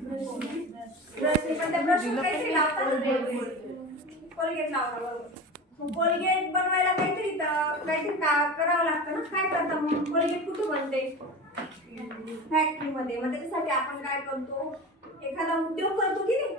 ब्रशने, पण त्या ब्रशने काहीतरी लावतात, कोलगेट लावतात बरोबर. कोलगेट बनवायला काहीतरी करावं लागतं ना. काय करता मग कोलगेट कुठे बनते? फॅक्टरीमध्ये. मग त्याच्यासाठी आपण काय करतो, एखादा उद्योग करतो की नाही,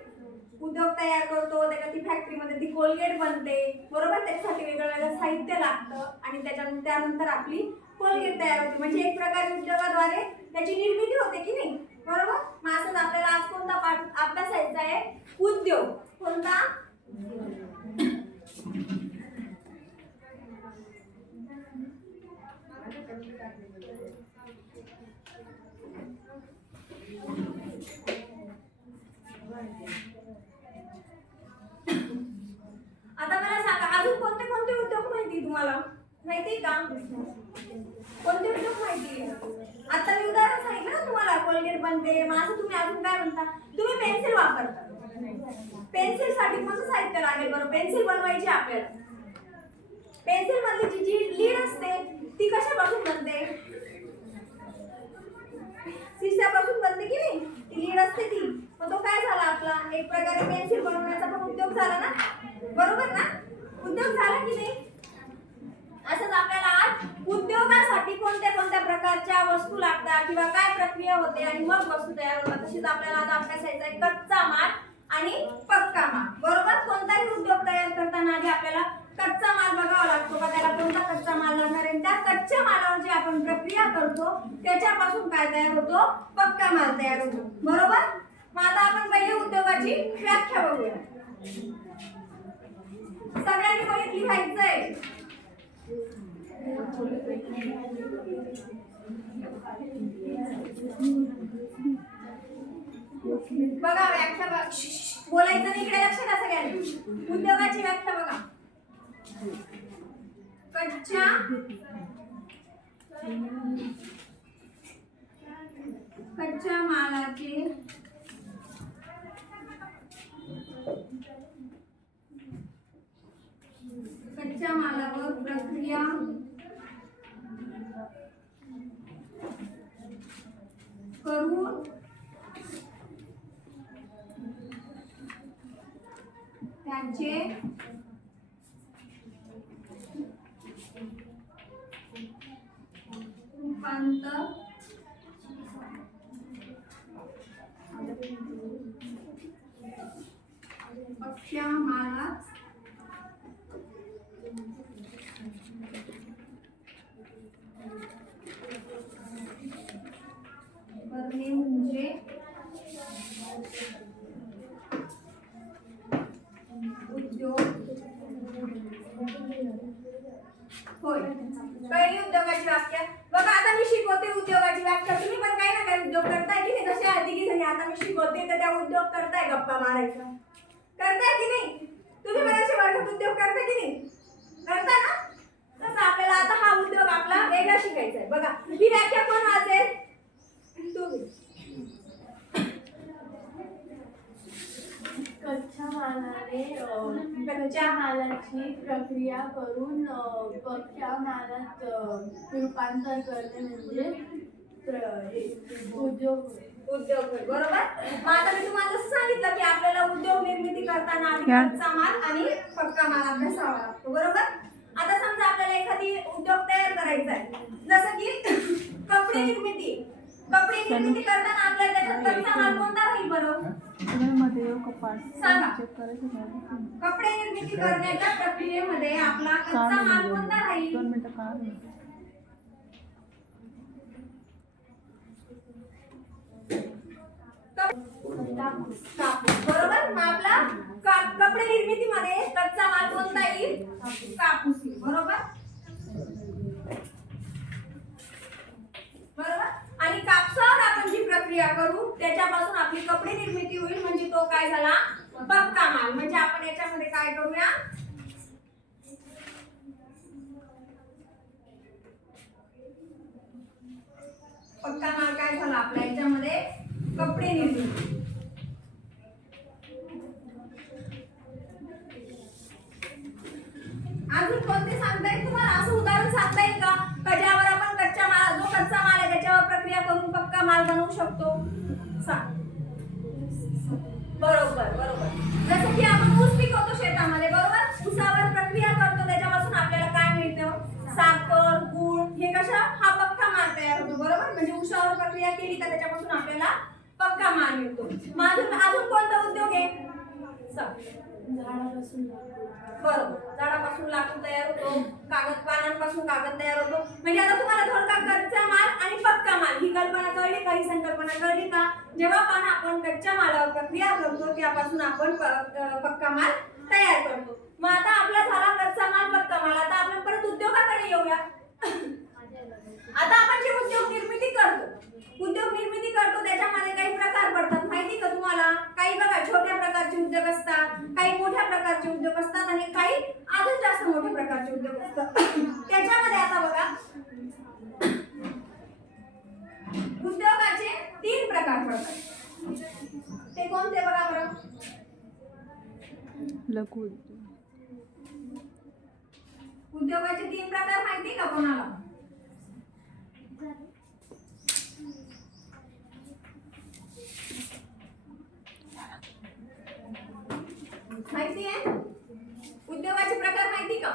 उद्योग तयार करतो, त्याच्या ती फॅक्टरीमध्ये ती कोलगेट बनते बरोबर. त्याच्यासाठी वेगळं वेगळं साहित्य लागतं आणि त्यानंतर आपली कोलगेट तयार होते. म्हणजे एक प्रकारे उद्योगाद्वारे त्याची निर्मिती होते की नाही बरोबर. मग असंच आपल्याला आज कोणता पाठ अभ्यासायचा आहे? उद्योग. कोणता? आता मला सांगा, अजून कोणते कोणते उद्योग माहिती तुम्हाला? माहिती का? कोणते उद्योग माहिती? आता मी उदाहरण सांगितलं ना तुम्हाला, कोलगेट बनते. मग असं तुम्ही अजून काय म्हणता? तुम्ही पेन्सिल वापरता. पेन्सिल साठी कोणतं साहित्य लागेल बरं? पेन्सिल बनवायची आपल्याला. पेन्सिल मधली जी लीड असते ती कशापासून बनते? शिस्यापासून बनते की नाही? ती लीड असते ती. मग तो काय झाला आपला? एक प्रकारे पेन्सिल बनवण्याचा पण उद्योग झाला ना बरोबर ना. उद्योग झाला की नाही. असंच आपल्याला आज उद्योगासाठी कोणत्या कोणत्या प्रकारच्या वस्तू लागतात किंवा काय प्रक्रिया होते आणि मग वस्तू तयार होतात, तशीच आपल्याला आज अभ्यासायचा आहे कच्चा माल आणि पक्का माल बरोबर. कोणताही उद्योग तयार करताना आधी आपल्याला कच्चा माल बघावा लागतो का, त्याला कोणता कच्चा माल लागणार आहे. त्या कच्च्या मालावर जी आपण प्रक्रिया करतो त्याच्यापासून काय तयार होतो? पक्का माल तयार होतो बरोबर. मग आता आपण पहिले उद्योगाची व्याख्या बघूया. सगळ्यांनी वहीत लिहायचंय. बघा व्याख्या बोलायचं नाही, इकडे लक्ष द्या सगळ्यांनी. उद्योगाची व्याख्या बघा. कच्च्या मालाचे कच्च्या मालावर प्रक्रिया करून त्याचे रूपांतर पक्क्या मालात करणे म्हणजे उद्योग होय. पहिली उद्योगाची व्याख्या बघा. आता मी शिकवते उद्योगाची व्याख्या, तुम्ही पण काही ना काही उद्योग करताय की नाही. जसे आधी झाली, आता मी शिकवते तर त्या उद्योग करताय, गप्पा मारायचा करताय की नाही. तुम्ही बऱ्याचशा वर्गात उद्योग करताय की नाही, करताय ना. तसं आपल्याला आता हा उद्योग आपला वेगळा शिकायचा आहे. बघा ही व्याख्या कोण वाचेल? तुम्ही. कच्च्या मालाची प्रक्रिया करून पक्क्या मालात रूपांतर करणे म्हणजे उद्योग बरोबर. मग आता मी तुम्हाला जसं सांगितलं की आपल्याला उद्योग निर्मिती करताना आधी कच्चा माल आणि पक्का माल अभ्यासावा लागतो बरोबर. आता समजा आपल्याला एखादी उद्योग तयार करायचा आहे, जसं की कपडे निर्मिती. कपडे निर्मिती करताना आपल्याला त्याच्यात कच्चा माल कोणता राहील बरं? सांगा. कपडे निर्मिती करण्याच्या प्रक्रियेमध्ये आपला कच्चा माल कोणता राहील? बरोबर. मग आपला कपडे निर्मितीमध्ये कच्चा माल कोणता येईल? कापूस. बरोबर बरोबर. आणि कापसावर आपण जी प्रक्रिया करू त्याच्यापासून आपली कपडे निर्मिती होईल, म्हणजे तो काय झाला? पक्का माल. म्हणजे आपण याच्यामध्ये काय करूया? पक्का माल काय झाला आपल्या याच्यामध्ये? कपडे निर्मिती. अजून कोणते सांगता येईल तुम्हाला? असं उदाहरण सांगता येईल का ज्यावर आपण जो कच्चा माल आहे त्याच्यावर प्रक्रिया करून पक्का माल बनवू शकतो? सांग. मिळतो. मग अजून कोणता उद्योग आहे? झाडापासून लाकूड. बरोबर, झाडापासून लाकूड तयार होतो, पानांपासून कागद तयार होतो. म्हणजे आता तुम्हाला थोडक्यात कच्चा माल आणि पक्का माल ही कल्पना कळली का? ही संकल्पना कळली का? जेव्हा पण आपण कच्च्या मालावर प्रक्रिया करतो त्यापासून आपण पक्का माल तयार करतो. मग आता आपला झाला कच्चा माल, पक्का माल. आता आपण परत उद्योगाकडे येऊया. आता आपण जे उद्योग निर्मिती करतो त्याच्यामध्ये काही प्रकार पडतात माहिती का तुम्हाला? काही बघा छोट्या प्रकारचे उद्योग असतात, काही मोठ्या प्रकारचे उद्योग असतात आणि काही अजून जास्त मोठ्या प्रकारचे उद्योग असतात. त्याच्यामध्ये आता बघा उद्योगाचे 3 प्रकार पडतात. ते कोणते बघा बरं? लघु उद्योग. उद्योगाचे 3 प्रकार माहिती का कोणाला? माहिती आहे? उद्योगाचे प्रकार माहिती का?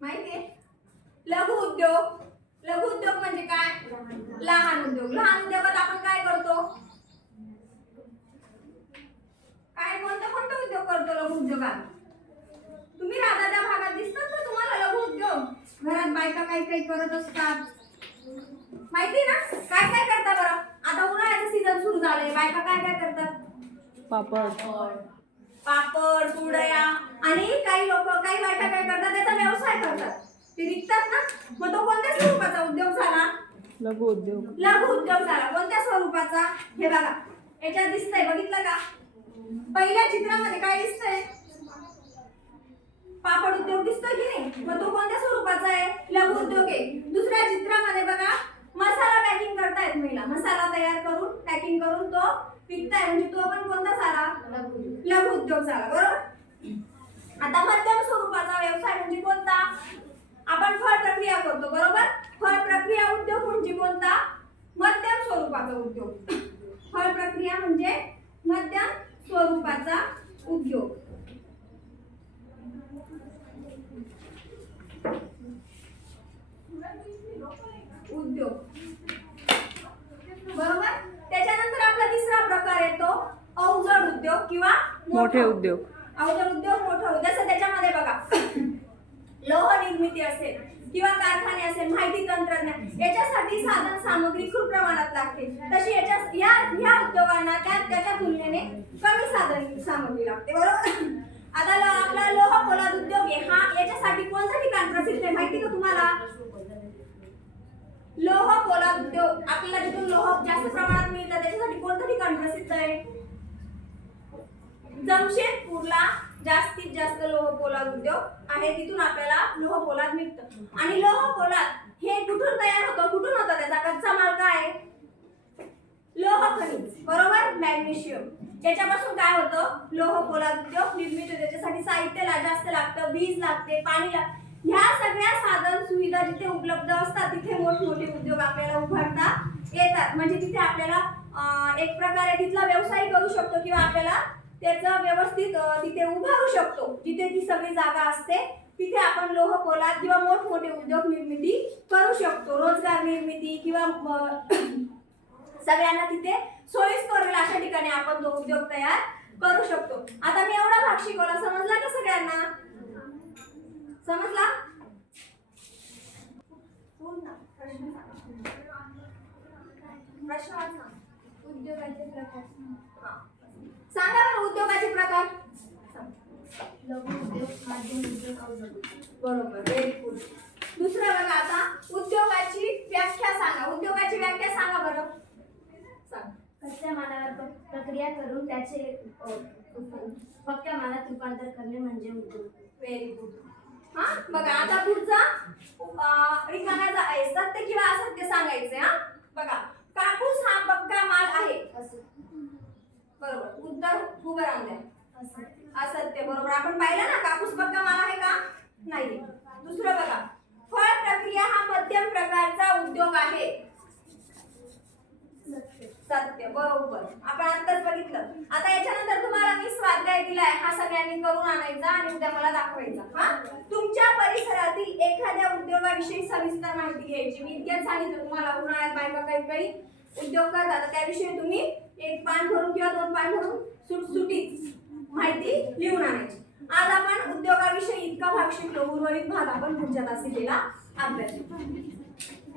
माहिती आहे? लघु उद्योग म्हणजे काय? लहान उद्योग. लहान उद्योगात आपण काय करतो? कोणते उद्योग करतो लघु उद्योगात? तुम्ही राहता त्या भागात दिसतात ना तुम्हाला लघु उद्योग? घरात बायका काही करत असतात, माहिती ना? काय करता बरं? आता उन्हाळ्याचं सीझन सुरू झालंय, बायका काय करतात? पापड, कुरडया. आणि काही बायका काय करतात? त्याचा व्यवसाय करतात, ते विकतात ना. मग तो कोणत्या स्वरूपाचा उद्योग झाला? लघु उद्योग झाला. कोणत्या स्वरूपाचा? हे बघा याच्यात दिसतंय, बघितलं का? पहिल्या चित्रामध्ये काय दिसतंय? पापड उद्योग दिसतोय की नाही? मग तो कोणत्या स्वरूपाचा आहे? लघु उद्योग आहे. दुसऱ्या चित्रामध्ये बघा मसाला पॅकिंग करतायत महिला. मसाला तयार करून पॅकिंग करून तो विकताय, म्हणजे तो पण कोणता झाला? लघु उद्योग झाला. बरोबर. आता मध्यम स्वरूपाचा व्यवसाय म्हणजे कोणता? आपण फळ प्रक्रिया करतो, बरोबर. फळ प्रक्रिया उद्योग म्हणजे कोणता? मध्यम स्वरूपाचा उद्योग. फळ प्रक्रिया म्हणजे मध्यम स्वरूपाचा उद्योग. बरोबर. त्याच्यानंतर आपला तिसरा प्रकार येतो अवजड उद्योग किंवा मोठे उद्योग. अवजड उद्योग, मोठा उद्योग. जसं त्याच्यामध्ये बघा लोह निर्मिती असेल किंवा कारखाने असेल, माहिती तंत्रज्ञान, याच्यासाठी साधन सामग्री खूप प्रमाणात लागते. तशी या उद्योगांना त्याच्या तुलनेने कमी साधन सामग्री लागते. बरोबर. आता आपला लोह पोलाद उद्योग आहे, हा याच्यासाठी कोणतं ठिकाण प्रसिद्ध आहे माहिती का तुम्हाला? लोह पोलाद उद्योग. आपल्याला जिथून लोह जास्त प्रमाणात मिळतं त्याच्यासाठी कोणतं ठिकाण प्रसिद्ध आहे? जमशेदपूरला जास्तीत जास्त लोह पोलाद उद्योग आहे. तिथून आपल्याला लोह पोलाद मिळतं. आणि लोह पोलाद हे कुठून तयार होतं? कुठून होतं? त्याचा कच्चा माल काय? लोह खनिज, बरोबर. मॅग्नेशियम. त्याच्यापासून काय होतं? लोह पोलाद उद्योग निर्मित होतो. त्याच्यासाठी साहित्य जास्त लागतं, वीज लागते, पाणी लागतं. ह्या सगळ्या साधन सुविधा जिथे उपलब्ध असतात तिथे मोठमोठे उद्योग आपल्याला उभारता येतात. म्हणजे तिथे आपल्याला एक प्रकारे तिथला व्यवसाय करू शकतो किंवा आपल्याला त्याचं व्यवस्थित तिथे उभारू शकतो. जिथे ती सगळी जागा असते तिथे आपण लोह पोलाद किंवा मोठमोठे उद्योग निर्मिती करू शकतो. रोजगार निर्मिती किंवा सगळ्यांना तिथे सोयीस्कर होईल अशा ठिकाणी आपण तो उद्योग तयार करू शकतो. आता मी एवढा भाग शिकवला, समजला का सगळ्यांना? समजला? प्रश्न उद्योगाचे प्रकार सांगा बरं. उद्योगाचे प्रकार. लघु उद्योग, मध्यम उद्योग, अवजड उद्योग. बरोबर, व्हेरी गुड. दुसरं बघा आता उद्योगाची व्याख्या सांगा. उद्योगाची व्याख्या सांगा बरं. सांग. कच्च्या मालावर प्रक्रिया करून त्याचे पक्क्या मालात रूपांतर करणे म्हणजे उद्योग. Very good. हा बघा आता पुढचा रिकाम्याचा आहे सत्य किंवा असत्य सांगायचे. हा बघा कापूस हा पक्का माल आहे. बरोबर. उत्तर उभं राहून द्या. असत्य. बरोबर. आपण पाहिलं ना कापूस पक्का माल आहे का? नाही. दुसरं बघा फळ प्रक्रिया हा मध्यम प्रकारचा उद्योग आहे. सत्य, बरोबर. आपण आत्ताच बघितलं. आता याच्यानंतर तुम्हाला मी स्वाध्याय दिलाय, हा सगळ्यांनी करून आणायचा आणि उद्या मला दाखवायचा. हा, तुमच्या परिसरातील एखाद्या उद्योगाविषयी सविस्तर माहिती घ्यायची. मी इतक्यात सांगितलं तुम्हाला, उन्हाळ्यात बायका काही उद्योग करतात, त्याविषयी तुम्ही एक पान भरून किंवा 2 पान भरून सुटसुटीत माहिती लिहून आणायची. आज आपण उद्योगाविषयी इतका भाग शिकलो, उर्वरित भाग आपण पुढच्या तासिकेला अभ्यास करू.